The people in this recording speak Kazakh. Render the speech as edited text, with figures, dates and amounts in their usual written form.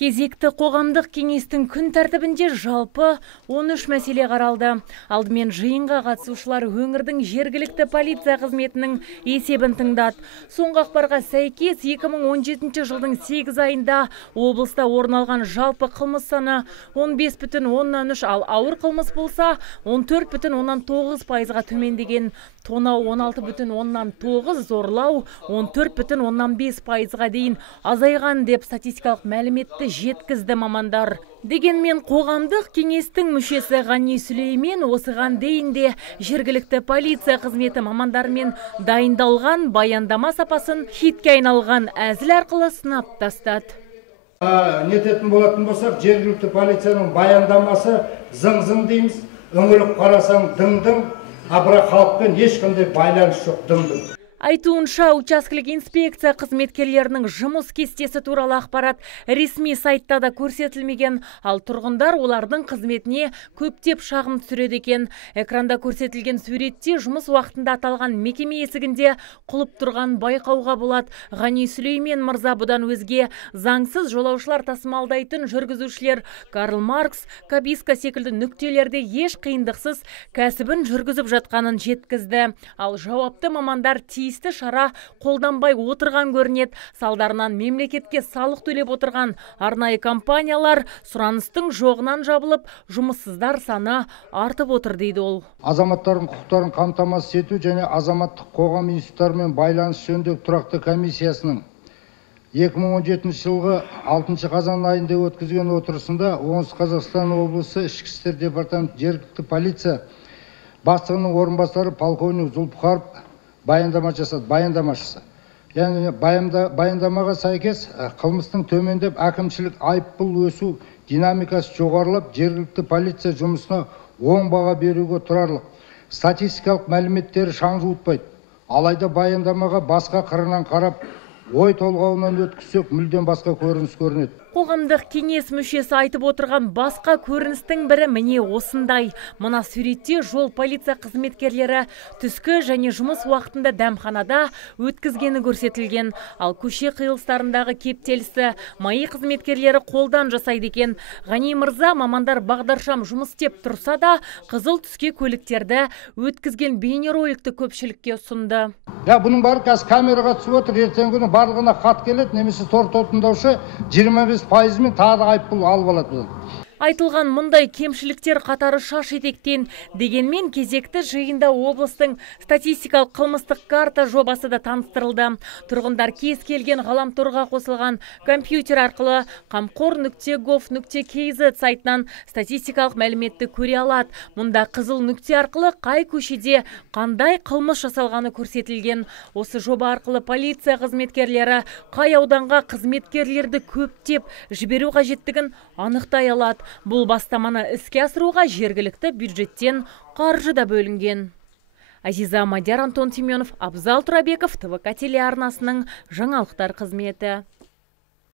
Кезекті қоғамдық кеңестің күн тәртібінде жалпы 13 мәселе қаралды. Алдымен жиынға қатысушылар өңірдің жергілікті полиция қызметінің есебін тыңдады. Соңғы ақпарға сәйкес 2017 жылдың 8 айында облыста орын алған жалпы қылмыс саны 15,3, ал ауыр қылмыс болса 14,9%-ға төмендеген. Тонау 16,9, зорлау 14,5%-ға дейін азайған деп статистикалық мәліметті жеткізді мамандар. Дегенмен қоғамдық кеңестің мүшесі Ғани Сүлеймен осыған дейін де жергілікті полиция қызметі мамандарымен дайындалған баяндама сапасын хитке айналған әзіл арқылы сынап тастады. Нететін болатын болсақ, жергілікті полицияның баяндамасы зың-зың дейміз, үңіліп қарасаң дың-дың, бірақ халықпен ешқандай байланыс жоқ, дың-дың. Айтуынша, учаскелік инспекция қызметкерлерінің жұмыс кестесі туралы ақпарат ресми сайтта да көрсетілмеген, ал тұрғындар олардың қызметіне көптеп шағым түсіреді екен. Экранда көрсетілген суретте жұмыс уақытында аталған мекеме есігінде құлып тұрған байқауға болады. Ғани Сүлеймен мырза бұдан өзге заңсыз жолаушылар тасымалдайтын жүргізушілер Карл Маркс, Кабиска секілді нүктелерде еш қиындықсыз кәсібін жүргізіп жатқанын жеткізді. Ал жауапты мамандар тиісті шара қолданбай отырған көрінеді. Салдарынан мемлекетке салық төлеп отырған арнайы компаниялар сұраныстың жоғынан жабылып, жұмыссыздар саны артып отыр дейді ол. Азаматтардың құқықтарын қамтамасыз ету және азаматтық қоғам институттарымен байланыс жөніндегі тұрақты комиссиясының 2017 жылғы 6 қазан айында өткізген отырысында Оңтүстік Қазақстан облысы Ішкі істер департаменті жергілікті полиция бастығының орынбасары полковник Зұлпықаров баяндама жасады, баяндамашысы. Яғни баяндамаға сәйкес қылмыстың төмендеп, әкімшілік айыппұл өсу динамикасы жоғарылап, жергілікті полиция жұмысына оң баға беруге тұрарлық. Статистикалық мәліметтері шаң жуытпайды. Алайда баяндамаға басқа қырынан қарап, ой толғауынан өткізсек, мүлден басқа көрініс көрінеді. Қоғамдық кеңес мүшесі айтып отырған басқа көріністің бірі міне осындай. Мына суретте жол полиция қызметкерлері түскі және жұмыс уақытында дәмханада өткізгені көрсетілген. Ал көше қиылыстарындағы кептелісі майы қызметкерлері қолдан жасайды екен. Ғани мырза мамандар бағдаршам жұмыс істеп тұрса да, қызыл түске көліктерді өткізген бейнероликті көпшілікке ұсынды. Бұның бары қазір камераға түсіп отыр, ертеңгі күні барлығына хат келеді, немесе сот тыңдаушы 25%-мен тағы айыппұл алып алады. Айтылған мұндай кемшіліктер қатары шаш етектен. Дегенмен кезекті жиында облыстың статистикалық қылмыстық карта жобасы да таныстырылды. Тұрғындар кез келген ғаламторға қосылған компьютер арқылы қамқор.gov.kz сайтынан статистикалық мәліметті көре алады. Мұнда қызыл нүкте арқылы қай көшеде қандай қылмыс жасалғаны көрсетілген. Осы жоба арқылы полиция қызметкерлері қай ауданға қызметкерлерді көптеп жіберу қажеттігін анықтай алады. Бұл бастаманы іске асыруға жергілікті бюджеттен қаржы да бөлінген. Азиза Мадияр, Антон Семенов, Абзал Тұрабеков, ТВК телеарнасының жаңалықтар қызметі.